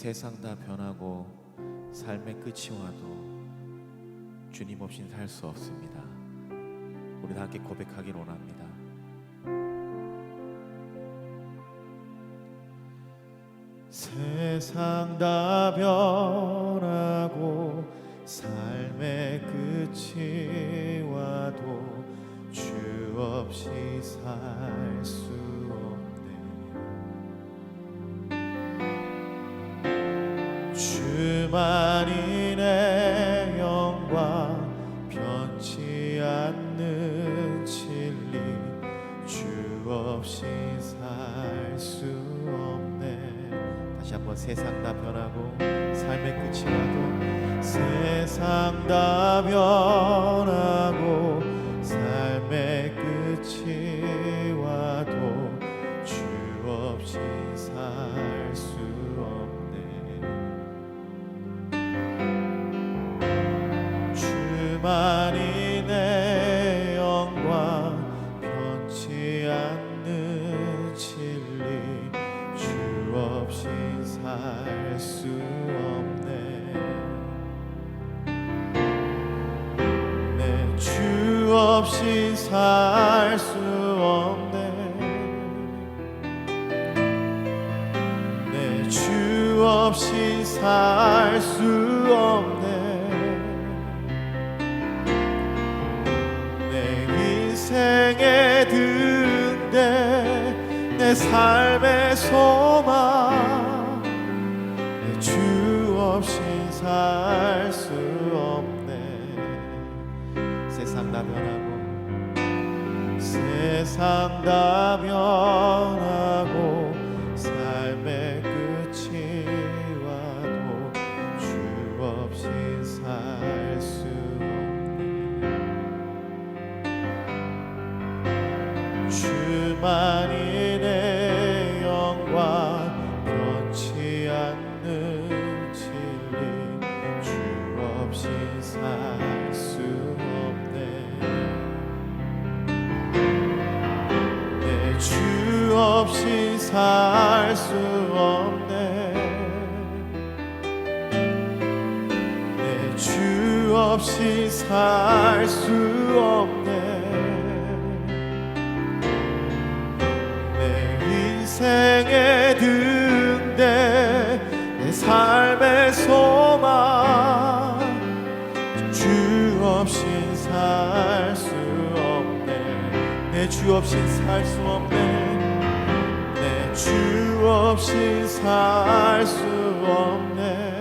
세상 다 변하고 삶의 끝이 와도 주님 없인 살 수 없습니다. 우리 다 함께 고백하길 원합니다. 세상 다 변하고 삶의 끝이 와도 주 없이 살 수 없네. 주만이 내 영광 변치 않는 진리 주 없이 살 수 없네. 다시 한번 세상 다 변하고 삶의 끝이 와도 세상 다 변하고 삶의 끝이 와도 주 없이 살 수 없네. 주만이 내 영광 변치 않는 진리 주 없이 살 수 없네. 내 주 없이 살 수 없네. 내 주 없이 살 수 없네. 인생의 등대 내 삶의 소망 내 주 없이 살 수 없네. 세상 다 변하고 세상 다 변하고 삶의 끝이 와도 주 없이 살 수 주만이 내 영광 변치 않는 진리 주 없이 살 수 없네. 내 주 없이 살 수 없네. 내 주 없이 살 수 없네. 인생의 등대 내 삶의 소망 주 없이 살 수 없네. 내 주 없이 살 수 없네. 내 주 없이 살 수 없네.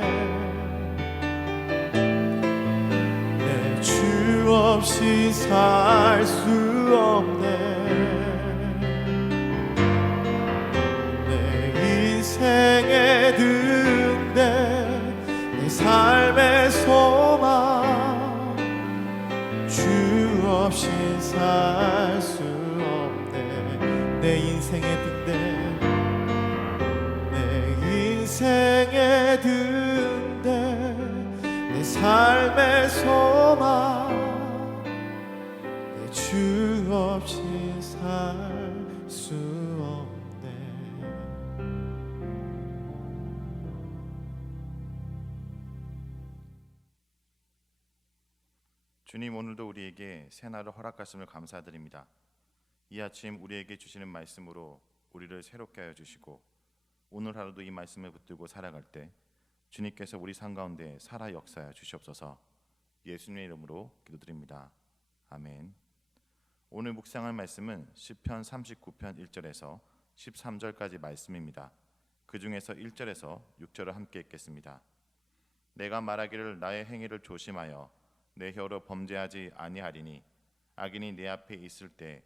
내 주 없이 살 수 없네. 인생의 등대 내 삶의 소망 주 없이 살 수 없네. 내 인생의 등대 내 인생의 등대 내 삶의 소망 내 주 없이 살 수 없네. 주님, 오늘도 우리에게 새날을 허락하심을 감사드립니다. 이 아침 우리에게 주시는 말씀으로 우리를 새롭게 하여 주시고 오늘 하루도 이 말씀을 붙들고 살아갈 때 주님께서 우리 삶 가운데 살아 역사하여 주시옵소서. 예수님의 이름으로 기도드립니다. 아멘. 오늘 묵상할 말씀은 시편 39편 1절에서 13절까지 말씀입니다. 그 중에서 1절에서 6절을 함께 읽겠습니다. 내가 말하기를 나의 행위를 조심하여 내 혀로 범죄하지 아니하리니 악인이 내 앞에 있을 때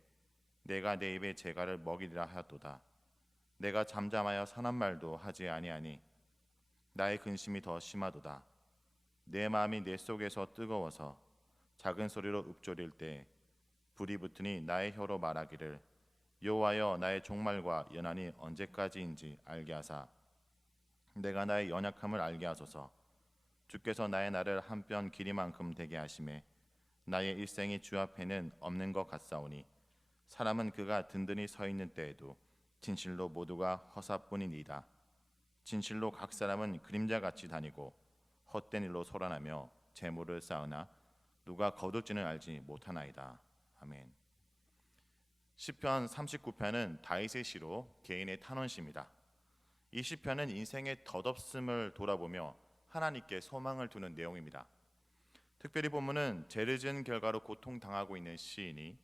내가 내 입에 재갈을 먹이리라 하였도다. 내가 잠잠하여 선한 말도 하지 아니하니 나의 근심이 더 심하도다. 내 마음이 내 속에서 뜨거워서 작은 소리로 읊조릴 때 불이 붙으니 나의 혀로 말하기를 여호와여 나의 종말과 연한이 언제까지인지 알게 하사 내가 나의 연약함을 알게 하소서. 주께서 나의 날을 한 뼘 길이만큼 되게 하심에 나의 일생이 주 앞에는 없는 것 같사오니 사람은 그가 든든히 서 있는 때에도 진실로 모두가 허사뿐이니이다. 진실로 각 사람은 그림자같이 다니고 헛된 일로 소란하며 재물을 쌓으나 누가 거둘지는 알지 못하나이다. 아멘. 시편 39편은 다윗의 시로 개인의 탄원시입니다. 이 시편은 인생의 덧없음을 돌아보며 하나님께 소망을 두는 내용입니다. 특별히 본문은 죄를 지은 결과로 고통당하고 있는 시인이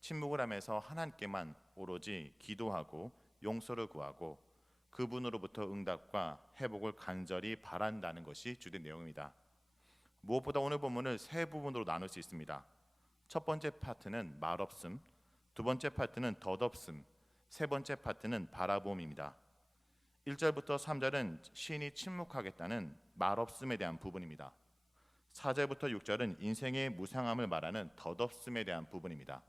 침묵을 하면서 하나님께만 오로지 기도하고 용서를 구하고 그분으로부터 응답과 회복을 간절히 바란다는 것이 주된 내용입니다. 무엇보다 오늘 본문을 세 부분으로 나눌 수 있습니다. 첫 번째 파트는 말없음, 두 번째 파트는 덧없음, 세 번째 파트는 바라봄입니다. 1절부터 3절은 시인이 침묵하겠다는 말없음에 대한 부분입니다. 4절부터 6절은 인생의 무상함을 말하는 덧없음에 대한 부분입니다.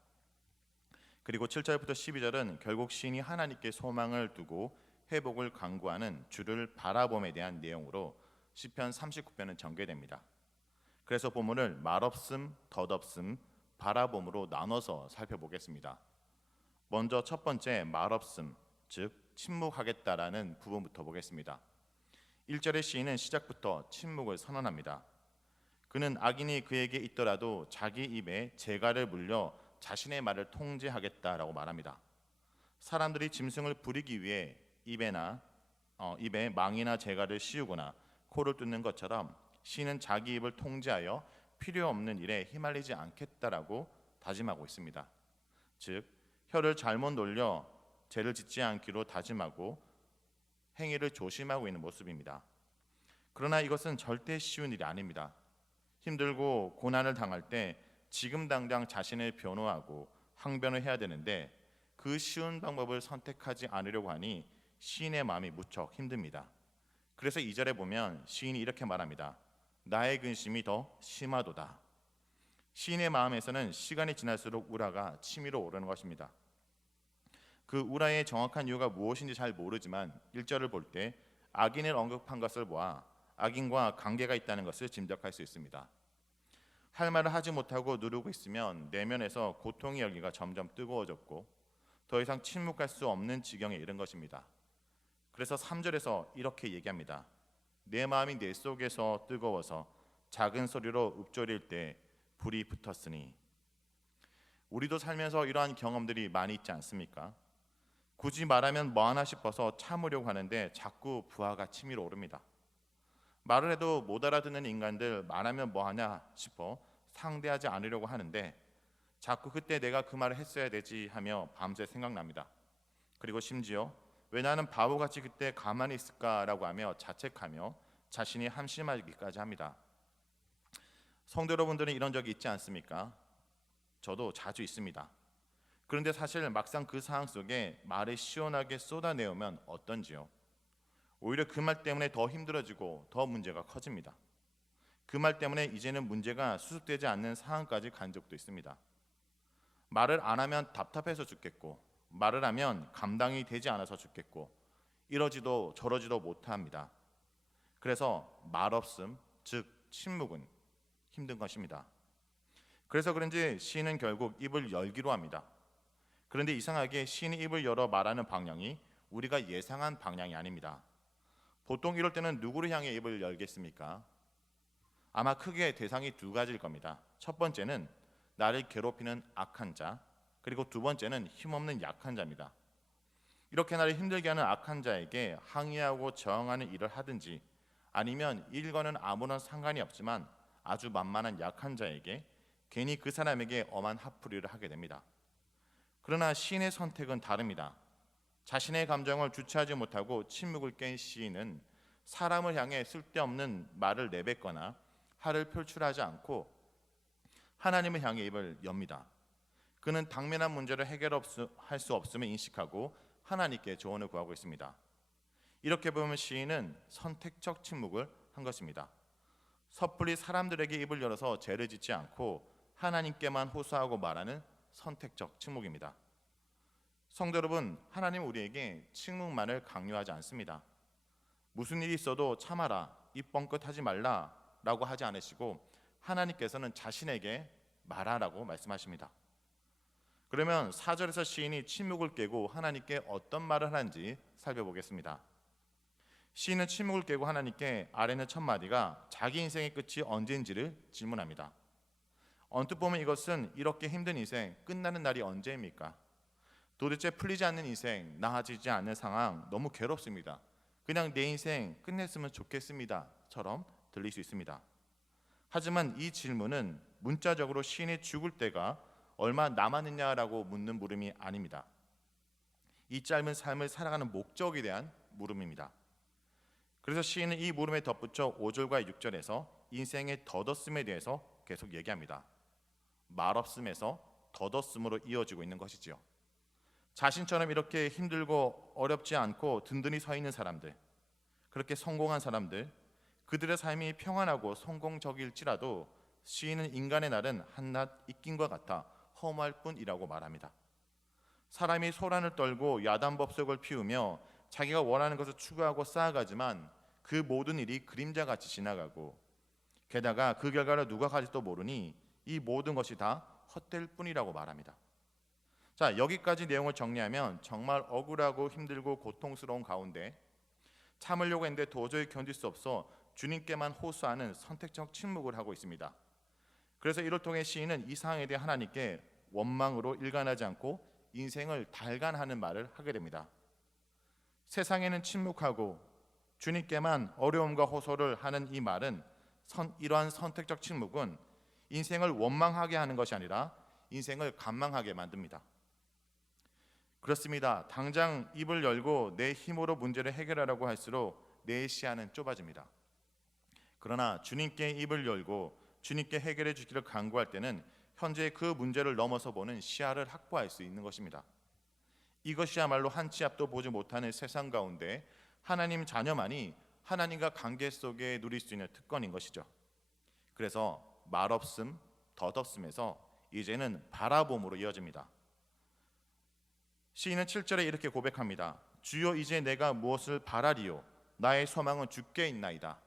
그리고 7절부터 12절은 결국 시인이 하나님께 소망을 두고 회복을 간구하는 주를 바라봄에 대한 내용으로 시편 39편은 전개됩니다. 그래서 본문을 말없음, 덧없음, 바라봄으로 나눠서 살펴보겠습니다. 먼저 첫 번째 말없음, 즉 침묵하겠다라는 부분부터 보겠습니다. 1절의 시인은 시작부터 침묵을 선언합니다. 그는 악인이 그에게 있더라도 자기 입에 재갈을 물려 자신의 말을 통제하겠다라고 말합니다. 사람들이 짐승을 부리기 위해 입에 망이나 재갈을 씌우거나 코를 뚫는 것처럼 시인은 자기 입을 통제하여 필요 없는 일에 휘말리지 않겠다라고 다짐하고 있습니다. 즉 혀를 잘못 놀려 죄를 짓지 않기로 다짐하고 행위를 조심하고 있는 모습입니다. 그러나 이것은 절대 쉬운 일이 아닙니다. 힘들고 고난을 당할 때 지금 당장 자신을 변호하고 항변을 해야 되는데 그 쉬운 방법을 선택하지 않으려고 하니 시인의 마음이 무척 힘듭니다. 그래서 2절에 보면 시인이 이렇게 말합니다. 나의 근심이 더 심하도다. 시인의 마음에서는 시간이 지날수록 우라가 치밀어 오르는 것입니다. 그 우라의 정확한 이유가 무엇인지 잘 모르지만 1절을 볼 때 악인을 언급한 것을 보아 악인과 관계가 있다는 것을 짐작할 수 있습니다. 할 말을 하지 못하고 누르고 있으면 내면에서 고통의 열기가 점점 뜨거워졌고 더 이상 침묵할 수 없는 지경에 이른 것입니다. 그래서 3절에서 이렇게 얘기합니다. 내 마음이 내 속에서 뜨거워서 작은 소리로 읊조릴 때 불이 붙었으니. 우리도 살면서 이러한 경험들이 많이 있지 않습니까? 굳이 말하면 뭐하나 싶어서 참으려고 하는데 자꾸 부하가 치밀어 오릅니다. 말을 해도 못 알아듣는 인간들 말하면 뭐하냐 싶어 상대하지 않으려고 하는데 자꾸 그때 내가 그 말을 했어야 되지 하며 밤새 생각납니다. 그리고 심지어 왜 나는 바보같이 그때 가만히 있을까라고 하며 자책하며 자신이 한심하기까지 합니다. 성도 여러분들은 이런 적이 있지 않습니까? 저도 자주 있습니다. 그런데 사실 막상 그 상황 속에 말을 시원하게 쏟아내오면 어떤지요? 오히려 그 말 때문에 더 힘들어지고 더 문제가 커집니다. 그 말 때문에 이제는 문제가 수습되지 않는 상황까지 간 적도 있습니다. 말을 안 하면 답답해서 죽겠고 말을 하면 감당이 되지 않아서 죽겠고 이러지도 저러지도 못합니다. 그래서 말없음, 즉 침묵은 힘든 것입니다. 그래서 그런지 시인은 결국 입을 열기로 합니다. 그런데 이상하게 시인이 입을 열어 말하는 방향이 우리가 예상한 방향이 아닙니다. 보통 이럴 때는 누구를 향해 입을 열겠습니까? 아마 크게 대상이 두 가지일 겁니다. 첫 번째는 나를 괴롭히는 악한 자, 그리고 두 번째는 힘없는 약한 자입니다. 이렇게 나를 힘들게 하는 악한 자에게 항의하고 저항하는 일을 하든지 아니면 일과는 아무런 상관이 없지만 아주 만만한 약한 자에게 괜히 그 사람에게 엄한 화풀이를 하게 됩니다. 그러나 시인의 선택은 다릅니다. 자신의 감정을 주체하지 못하고 침묵을 깬 시인은 사람을 향해 쓸데없는 말을 내뱉거나 화를 표출하지 않고 하나님을 향해 입을 엽니다. 그는 당면한 문제를 해결할 수 없음을 인식하고 하나님께 조언을 구하고 있습니다. 이렇게 보면 시인은 선택적 침묵을 한 것입니다. 섣불리 사람들에게 입을 열어서 죄를 짓지 않고 하나님께만 호소하고 말하는 선택적 침묵입니다. 성도 여러분, 하나님 우리에게 침묵만을 강요하지 않습니다. 무슨 일이 있어도 참아라, 입 뻥끗하지 말라라고 하지 않으시고 하나님께서는 자신에게 말하라고 말씀하십니다. 그러면 4절에서 시인이 침묵을 깨고 하나님께 어떤 말을 하는지 살펴보겠습니다. 시인은 침묵을 깨고 하나님께 아뢰는 첫 마디가 자기 인생의 끝이 언제인지를 질문합니다. 언뜻 보면 이것은 이렇게 힘든 인생 끝나는 날이 언제입니까? 도대체 풀리지 않는 인생, 나아지지 않는 상황 너무 괴롭습니다. 그냥 내 인생 끝냈으면 좋겠습니다.처럼 들릴 수 있습니다. 하지만 이 질문은 문자적으로 시인이 죽을 때가 얼마 남았느냐라고 묻는 물음이 아닙니다. 이 짧은 삶을 살아가는 목적에 대한 물음입니다. 그래서 시인은 이 물음에 덧붙여 5절과 6절에서 인생의 덧없음에 대해서 계속 얘기합니다. 말없음에서 덧없음으로 이어지고 있는 것이지요. 자신처럼 이렇게 힘들고 어렵지 않고 든든히 서 있는 사람들, 그렇게 성공한 사람들, 그들의 삶이 평안하고 성공적일지라도 시인은 인간의 날은 한낱 잊긴과 같아 허무할 뿐이라고 말합니다. 사람이 소란을 떨고 야단법석을 피우며 자기가 원하는 것을 추구하고 쌓아가지만 그 모든 일이 그림자같이 지나가고 게다가 그 결과를 누가 가질지도 모르니 이 모든 것이 다 헛될 뿐이라고 말합니다. 자, 여기까지 내용을 정리하면 정말 억울하고 힘들고 고통스러운 가운데 참으려고 했는데 도저히 견딜 수 없어 주님께만 호소하는 선택적 침묵을 하고 있습니다. 그래서 이를 통해 시인은 이 상황에 대해 하나님께 원망으로 일관하지 않고 인생을 달관하는 말을 하게 됩니다. 세상에는 침묵하고 주님께만 어려움과 호소를 하는 이 말은 이러한 선택적 침묵은 인생을 원망하게 하는 것이 아니라 인생을 간망하게 만듭니다. 그렇습니다. 당장 입을 열고 내 힘으로 문제를 해결하려고 할수록 내 시야는 좁아집니다. 그러나 주님께 입을 열고 주님께 해결해 주기를 간구할 때는 현재 그 문제를 넘어서 보는 시야를 확보할 수 있는 것입니다. 이것이야말로 한 치 앞도 보지 못하는 세상 가운데 하나님 자녀만이 하나님과 관계 속에 누릴 수 있는 특권인 것이죠. 그래서 말없음, 덧없음에서 이제는 바라봄으로 이어집니다. 시인은 7절에 이렇게 고백합니다. 주여 이제 내가 무엇을 바라리요? 나의 소망은 주께 있나이다.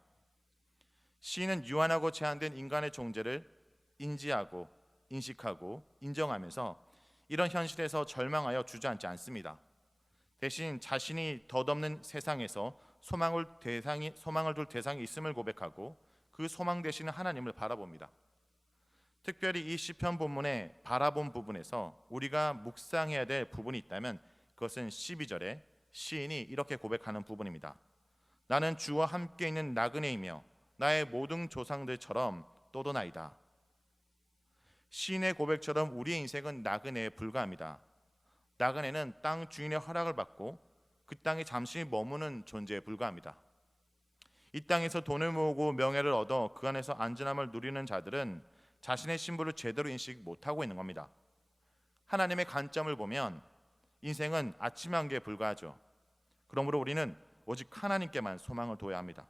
시인은 유한하고 제한된 인간의 존재를 인지하고 인식하고 인정하면서 이런 현실에서 절망하여 주저앉지 않습니다. 대신 자신이 덧없는 세상에서 소망을 둘 대상이 있음을 고백하고 그 소망 되시는 하나님을 바라봅니다. 특별히 이 시편 본문의 바라본 부분에서 우리가 묵상해야 될 부분이 있다면 그것은 12절에 시인이 이렇게 고백하는 부분입니다. 나는 주와 함께 있는 나그네이며 나의 모든 조상들처럼 또도나이다. 시인의 고백처럼 우리의 인생은 나그네에 불과합니다. 나그네는 땅 주인의 허락을 받고 그 땅에 잠시 머무는 존재에 불과합니다. 이 땅에서 돈을 모으고 명예를 얻어 그 안에서 안전함을 누리는 자들은 자신의 신분을 제대로 인식 못하고 있는 겁니다. 하나님의 관점을 보면 인생은 아침 한개에 불과하죠. 그러므로 우리는 오직 하나님께만 소망을 둬야 합니다.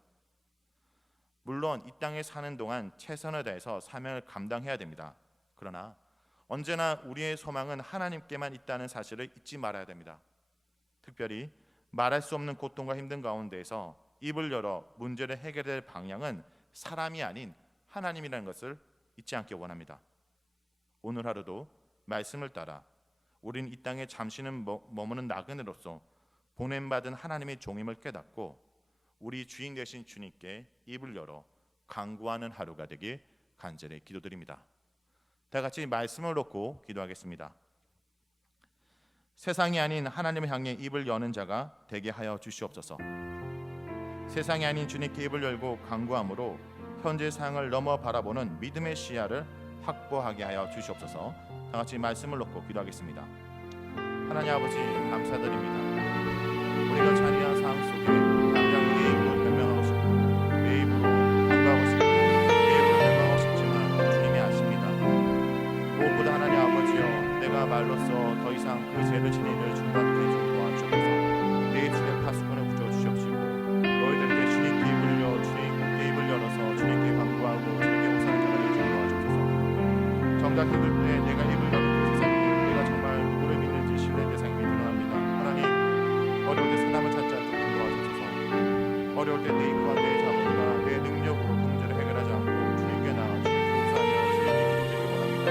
물론 이 땅에 사는 동안 최선을 다해서 사명을 감당해야 됩니다. 그러나 언제나 우리의 소망은 하나님께만 있다는 사실을 잊지 말아야 됩니다. 특별히 말할 수 없는 고통과 힘든 가운데에서 입을 열어 문제를 해결할 방향은 사람이 아닌 하나님이라는 것을 잊지 않기 원합니다. 오늘 하루도 말씀을 따라 우린 이 땅에 잠시는 머무는 나그네로서 보냄받은 하나님의 종임을 깨닫고 우리 주인 되신 주님께 입을 열어 간구하는 하루가 되길 간절히 기도드립니다. 다 같이 말씀을 놓고 기도하겠습니다. 세상이 아닌 하나님을 향해 입을 여는 자가 되게 하여 주시옵소서. 세상이 아닌 주님께 입을 열고 간구함으로 현재 상황을 넘어 바라보는 믿음의 시야를 확보하게 하여 주시옵소서. 다 같이 말씀을 놓고 기도하겠습니다. 하나님 아버지 감사드립니다. 우리가 자리한 상황 속에 당장 내 입으로 변명하고 싶고 내 입으로 간구하고 싶고 내 입으로 변명하고 싶지만 주님이 아십니다. 무엇보다 하나님 아버지여 내가 말로써 더 이상 그 죄를 지는 일을 중단케 해주고 도와주옵소서. 내 입술에 파수꾼을 붙여주시옵시고 너희들 때 주님께 입을 열어 주님께 입을 열어서 주님께 간구하고 주님께 호소하는 자가 되게 도와주옵소서. 정작 힘들 때 내가 입을 열어 세상이 내가 정말 누구를 믿는지 신뢰의 대상이 드러납니다. 하나님 어려울 때 사람을 찾지 않도록 도와주옵소서. 어려울 때 내 입과 내 자본과 내 능력으로 그 문제를 해결하지 않고 주님께 나아 주님께 호소하며 주님께 기도드리기 원합니다.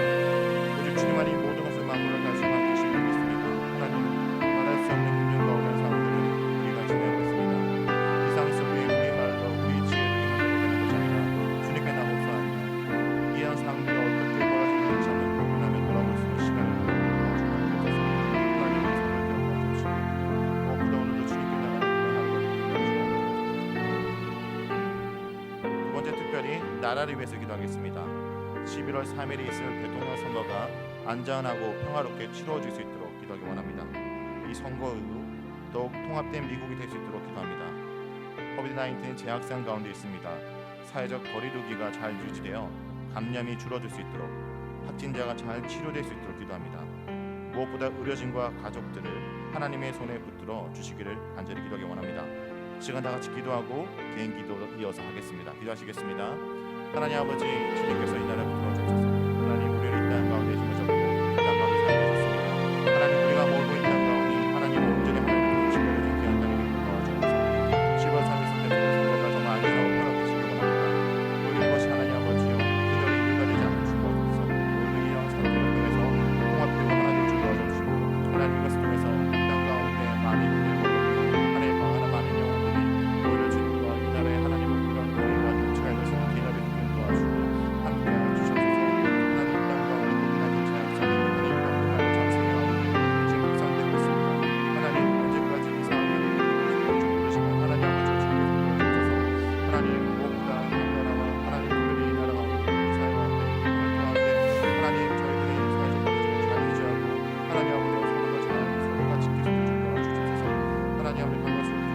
오직 주님만이 모든 것을 만물을 다스리고 함께 계시는 믿습니다. 하나님 말할 수 없는 힘든 가운데 사람들을 우리가 지내고 있습니다. 이 세상 속 나라를 위해서 기도하겠습니다. 11월 3일에 있을 대통령 선거가 안전하고 평화롭게 치루어질 수 있도록 기도하기 원합니다. 이 선거도 더욱 통합된 미국이 될 수 있도록 기도합니다. 코비드-19 재확산 가운데 있습니다. 사회적 거리두기가 잘 유지되어 감염이 줄어들 수 있도록 확진자가 잘 치료될 수 있도록 기도합니다. 무엇보다 의료진과 가족들을 하나님의 손에 붙들어 주시기를 간절히 기도하기 원합니다. 시간 다 같이 기도하고 개인 기도 이어서 하겠습니다. 기도하시겠습니다. 하나님 아버지, 주님께서 이 나라를 붙들어 주셔서 하나님 우리를 이 땅 가운데 심으셨고 이 땅 가운데 살게 하셨습니다. 하나님 우리가 멀고 있는 땅 가운데 하나님 온전히 하나님을 신뢰를 지키는 하나님을 도와주셔서 10월 3일 대통령 선거가 정말 안전하고 평화롭게 원합니다. 모든 것이 하나님 아버지요 기적이 일관되지 않는 주옵소서. 모든 이런 상태를 통해서 통합되고 하나님 주도하여 주시고 하나님 이것을 통해서 이 땅 가운데 많은 일들과 하나님 방하는 많은 영혼들이 오히려 주님과 이 나라의 하나님을 그런 은혜와 통치가 되시는 기회가 되기를 도와주시고 함께하여 주셔서 하나님 이 땅 가운데 하나님 자연스럽게 하나님 방법하여 장세하고 지금 구상되고 있습니다. 하나님 언제까지 이 상황을 주시면 하나님 아버지 주님께서 도와주셔서 하나님 무엇보다 나라와 하나님 특별히 이 나라 가운데 이 사회 가운데 가운데 하나님 저희들이 사회적 거리두기를 잘 유지하고 하나님 아버지와 서로가 잘 서로가 지킬 수 있도록 도와주셔서 하나님 아버지 반갑습니다.